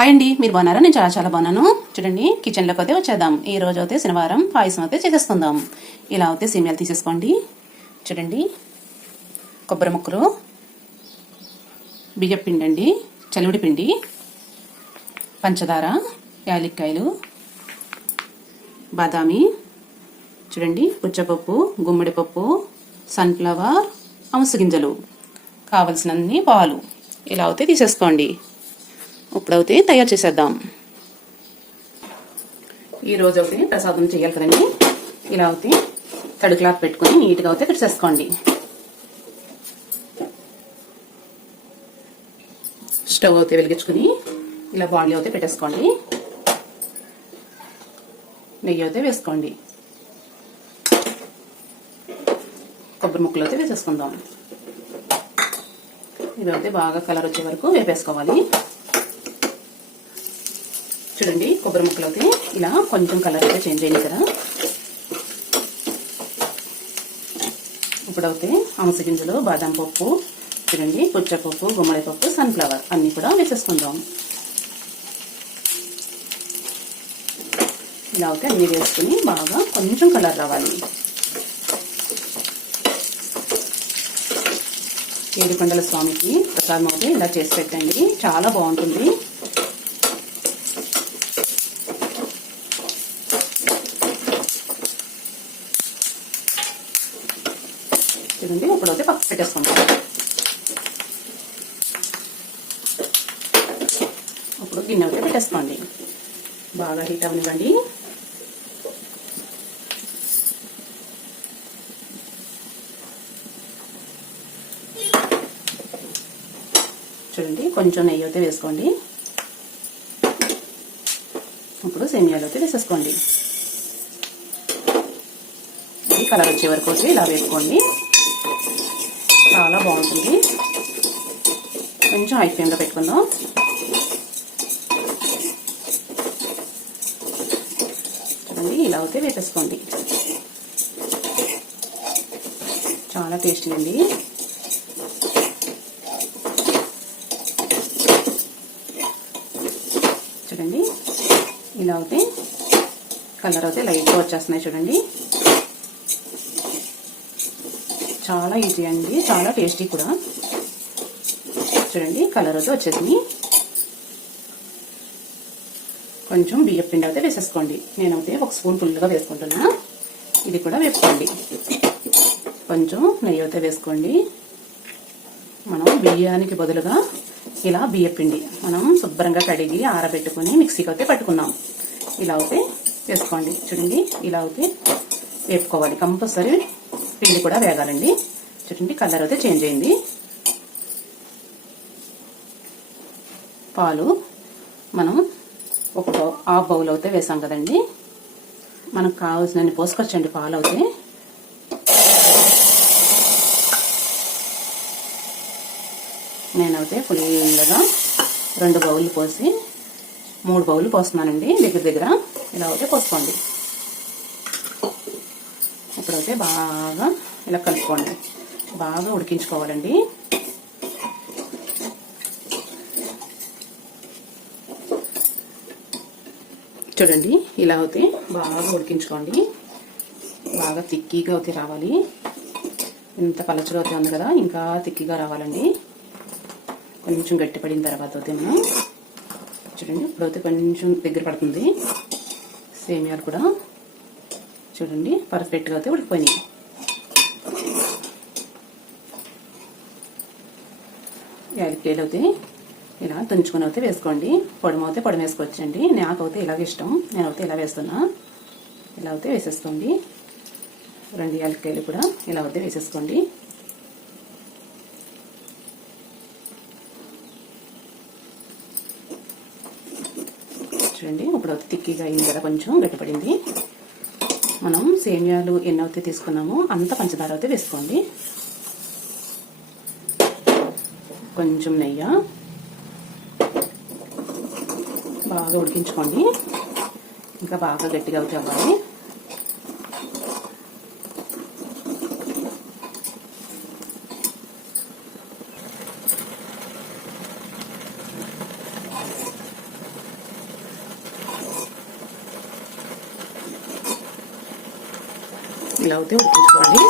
Hi అండి, మీరు బాగున్నారా? నేను చాలా బాగున్నాను. చూడండి, కిచెన్లోకి అయితే వచ్చేద్దాం. ఈ రోజు అయితే శనివారం పాయసం అయితే చేసేసుకుందాం. ఇలా అయితే సేమియాలు తీసేసుకోండి. చూడండి, కొబ్బరి ముక్కలు, బియ్యం పిండి అండి, చలివిడి పిండి, పంచదార, యాలక్కాయలు, బాదామి, చూడండి పుచ్చపప్పు, గుమ్మడి పప్పు, సన్ఫ్లవర్, అమస గింజలు, కావలసినన్ని పాలు. ఇలా అయితే తీసేసుకోండి. ఇప్పుడైతే తయారు చేసేద్దాం. ఈరోజు అయితే ప్రసాదం చేయాలి కదండి. ఇలా అయితే తడి క్లాత్ పెట్టుకుని నీట్గా అయితే తెచ్చేసుకోండి. స్టవ్ అయితే వెలిగించుకుని ఇలా బాండ్లీ అయితే పెట్టేసుకోండి. నెయ్యి అయితే వేసుకోండి. కొబ్బరి ముక్కలు అయితే వేసేసుకుందాం. ఇదైతే బాగా కలర్ వచ్చే వరకు వేపేసుకోవాలి. చూడండి, కొబ్బరి ముక్కలు అయితే ఇలా కొంచెం కలర్ అయితే చేంజ్ అయింది కదా. ఇప్పుడైతే అమస గింజలు, బాదం పప్పు, చూడండి పుచ్చపప్పు, గుమ్మడి పప్పు, సన్ఫ్లవర్ అన్నీ కూడా వేసేసుకుందాం. ఇలా అయితే అన్నీ వేసుకుని బాగా కొంచెం కలర్ రావాలి. ఏడుకొండల స్వామికి ప్రసాదం అయితే ఇలా చేసి పెట్టండి, చాలా బాగుంటుంది. చూడండి, ఇప్పుడైతే పక్కకు పెట్టేసుకుంటాం. ఇప్పుడు గిన్నె అయితే పెట్టేసుకోండి. బాగా హీట్ అవనివ్వండి. చూడండి, కొంచెం నెయ్యి అయితే వేసుకోండి. ఇప్పుడు సేమియాలు అయితే వేసేసుకోండి. ఇది కలర్ వచ్చే వరకు వచ్చి ఇలా వేసుకోండి. చాలా బాగుంటుంది. కొంచెం హై ఫ్లేమ్లో పెట్టుకుందాం. చూడండి, ఇలా అయితే వేపేసుకోండి. చాలా టేస్టీ అండి. చూడండి, ఇలా అయితే కలర్ అయితే లైట్గా వచ్చేస్తున్నాయి. చూడండి, చాలా ఈజీ అండి, చాలా టేస్టీ కూడా. చూడండి, కలర్ అయితే వచ్చేసింది. కొంచెం బియ్యం పిండి అయితే వేసేసుకోండి. నేనైతే ఒక స్పూన్ ఫుల్గా వేసుకుంటున్నా. ఇది కూడా వేసుకోండి. కొంచెం నెయ్యి అయితే వేసుకోండి. మనం బియ్యానికి బదులుగా ఇలా బియ్యం పిండి మనం శుభ్రంగా కడిగి ఆరబెట్టుకుని మిక్సీకి అయితే పట్టుకున్నాం. ఇలా అయితే వేసుకోండి. చూడండి, ఇలా అయితే వేపుకోవాలి. కంపల్సరీ పిండి కూడా వేగాలండి. చూడండి, కలర్ అయితే చేంజ్ అయింది. పాలు మనం ఒక హాఫ్ బౌల్ అయితే వేసాం కదండి. మనకు కావాల్సినన్ని పోసుకొచ్చండి పాలు అయితే. నేనైతే ఫుల్గా 2 బౌళ్ళు పోసి 3 బౌళ్ళు పోస్తున్నానండి. దగ్గర ఇలా అయితే పోసుకోండి. ఇప్పుడైతే బాగా ఇలా కలుపుకోండి. బాగా ఉడికించుకోవాలండి. చూడండి, ఇలా అయితే బాగా ఉడికించుకోండి. బాగా తిక్కీగా అయితే రావాలి. ఇంత పలచగా అయితే ఉంది కదా, ఇంకా తిక్కీగా రావాలండి. కొంచెం గట్టిపడిన తర్వాత అయితే మనం చూడండి, ఇప్పుడైతే కొంచెం దగ్గర పడుతుంది. సేమియాలు కూడా చూడండి పర్ఫెక్ట్గా అయితే ఉడికిపోయినాయి. యాలక్కాయలు అయితే ఇలా తుంచుకొని అయితే వేసుకోండి. పొడిమ అయితే పొడి వేసుకోవచ్చండి. నాకైతే ఇలాగ ఇష్టం, నేనైతే ఇలా వేస్తున్నా. ఇలా అయితే వేసేసుకోండి. 2 యాలక్కాయలు కూడా ఇలా అయితే వేసేసుకోండి. చూడండి, ఇప్పుడు అయితే తిక్కిగా అయింది కదా, కొంచెం గట్టిపడింది. మనం సేమియాలు ఎన్ని అయితే తీసుకున్నామో అంత పంచదార అయితే వేసుకోండి. కొంచెం నెయ్యి బాగా ఉడికించుకోండి. ఇంకా బాగా గట్టిగా అవుతే అవ్వాలి. ఇలా అయితే ఉడికించుకోండి.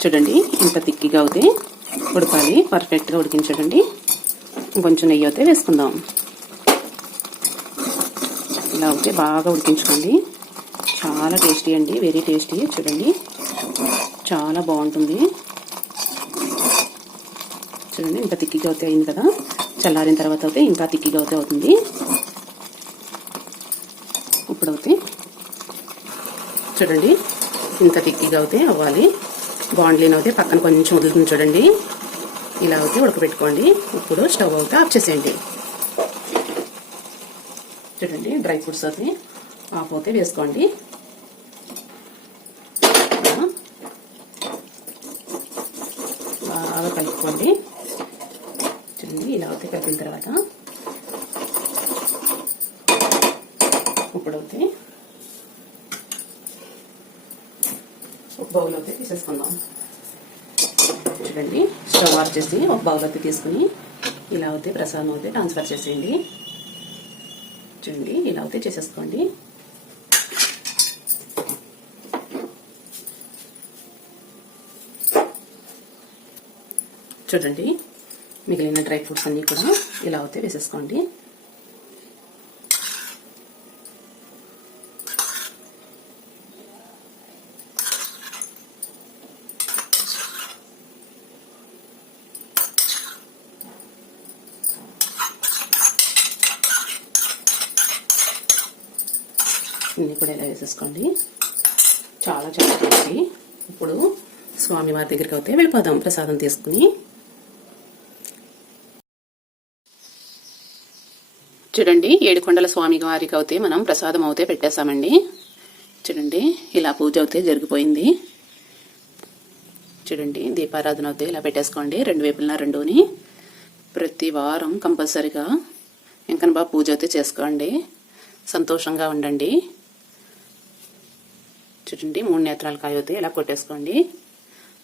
చూడండి ఇంత తిక్కిగా అయితే ఉడకాలి, పర్ఫెక్ట్గా ఉడికించండి. కొంచెం నెయ్యి అయితే వేసుకుందాం. ఇలా అయితే బాగా ఉడికించుకోండి. చాలా టేస్టీ అండి, వెరీ టేస్టీ. చూడండి చాలా బాగుంటుంది. చూడండి ఇంత తిక్కిగా అయితే అయింది కదా. చల్లారిన తర్వాత అయితే ఇంకా తిక్కిగా అయితే అవుతుంది. ఇప్పుడైతే చూడండి ఇంత తిక్కిగా అయితే అవ్వాలి. బాండ్లీని అయితే పక్కన కొంచెం వదులుతుంది చూడండి. ఇలా అయితే ఉడకబెట్టుకోండి. ఇప్పుడు స్టవ్ అయితే ఆఫ్ చేసేయండి. చూడండి డ్రై ఫ్రూట్స్ అయితే ఆఫ్ అయితే వేసుకోండి. బాగా కలుపుకోండి. చూడండి ఇలా అయితే కలిపిన తర్వాత ఇప్పుడైతే ఒక బౌల్ అయితే తీసేసుకుందాం. చూడండి స్టవ్ ఆఫ్ చేసి ఒక బౌల్ అయితే తీసుకుని ఇలా అయితే ప్రసాదం అయితే ట్రాన్స్ఫర్ చేసేయండి. చూడండి ఇలా అయితే చేసేసుకోండి. చూడండి మిగిలిన డ్రై ఫ్రూట్స్ అన్నీ కూడా ఇలా అయితే వేసేసుకోండి. ఇన్ని కూడా ఇలా వేసేసుకోండి. చాలా చాలా టేస్టీ. ఇప్పుడు స్వామివారి దగ్గరికి అయితే వెళ్ళిపోదాం ప్రసాదం తీసుకుని. చూడండి ఏడుకొండల స్వామి వారికి అయితే మనం ప్రసాదం అయితే పెట్టేశామండి. చూడండి ఇలా పూజ అయితే జరిగిపోయింది. చూడండి దీపారాధన అయితే ఇలా పెట్టేసుకోండి. రెండు వైపులా రెండుని. ప్రతి వారం కంపల్సరిగా వెంకన్న బాబు పూజ అయితే చేసుకోండి. సంతోషంగా ఉండండి. చూడండి 3 నేత్రాల కాయ అయితే ఇలా కొట్టేసుకోండి.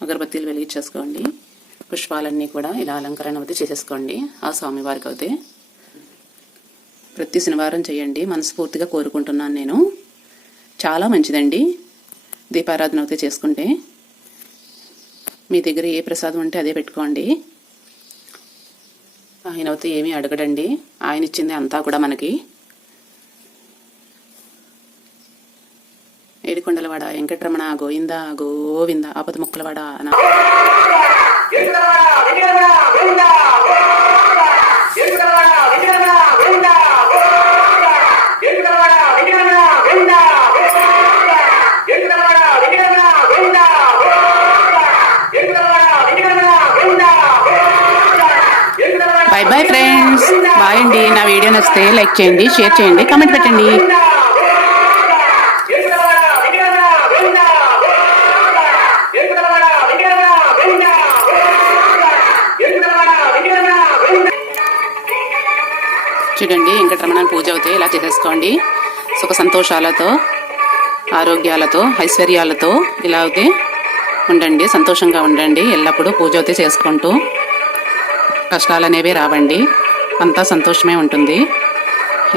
అగరబత్తీలు వెలిగించేసుకోండి. పుష్పాలన్నీ కూడా ఇలా అలంకరణ అయితే చేసేసుకోండి. ఆ స్వామివారికి అయితే ప్రతి శనివారం చేయండి, మనస్ఫూర్తిగా కోరుకుంటున్నాను నేను. చాలా మంచిదండి దీపారాధన అయితే చేసుకుంటే. మీ దగ్గర ఏ ప్రసాదం ఉంటే అదే పెట్టుకోండి. ఆయన అయితే ఏమీ అడగడండి, ఆయన ఇచ్చింది అంతా కూడా మనకి. ఏడుకొండలవాడ వెంకటరమణ గోవింద గోవింద ఆపద ముక్కలవాడ బై బై ఫ్రెండ్స్. బాయ్ అండి. నా వీడియో నచ్చితే లైక్ చేయండి, షేర్ చేయండి, కామెంట్ పెట్టండి. చూడండి వెంకటరమణ పూజ అయితే ఇలా చేసేసుకోండి. సుఖ సంతోషాలతో, ఆరోగ్యాలతో, ఐశ్వర్యాలతో ఇలా అయితే ఉండండి. సంతోషంగా ఉండండి. ఎల్లప్పుడూ పూజ అయితే చేసుకుంటూ కష్టాలు అనేవి రావండి. అంతా సంతోషమే ఉంటుంది.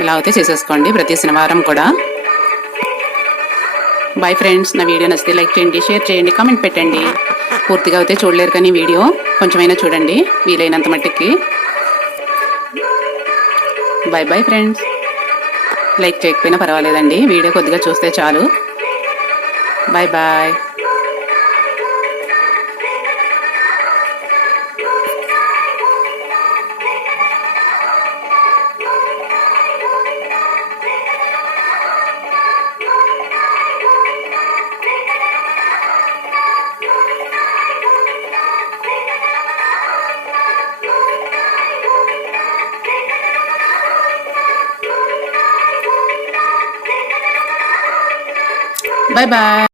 ఇలా అయితే చేసేసుకోండి ప్రతి శనివారం కూడా. Bye friends. నా వీడియో నచ్చితే లైక్ చేయండి, షేర్ చేయండి, కామెంట్ పెట్టండి. పూర్తిగా అయితే చూడలేరు కానీ వీడియో కొంచెమైనా చూడండి వీలైనంత మట్టుకి. Bye bye friends. లైక్ చేయకపోయినా పర్వాలేదండి, వీడియో కొద్దిగా చూస్తే చాలు. Bye bye. Bye bye.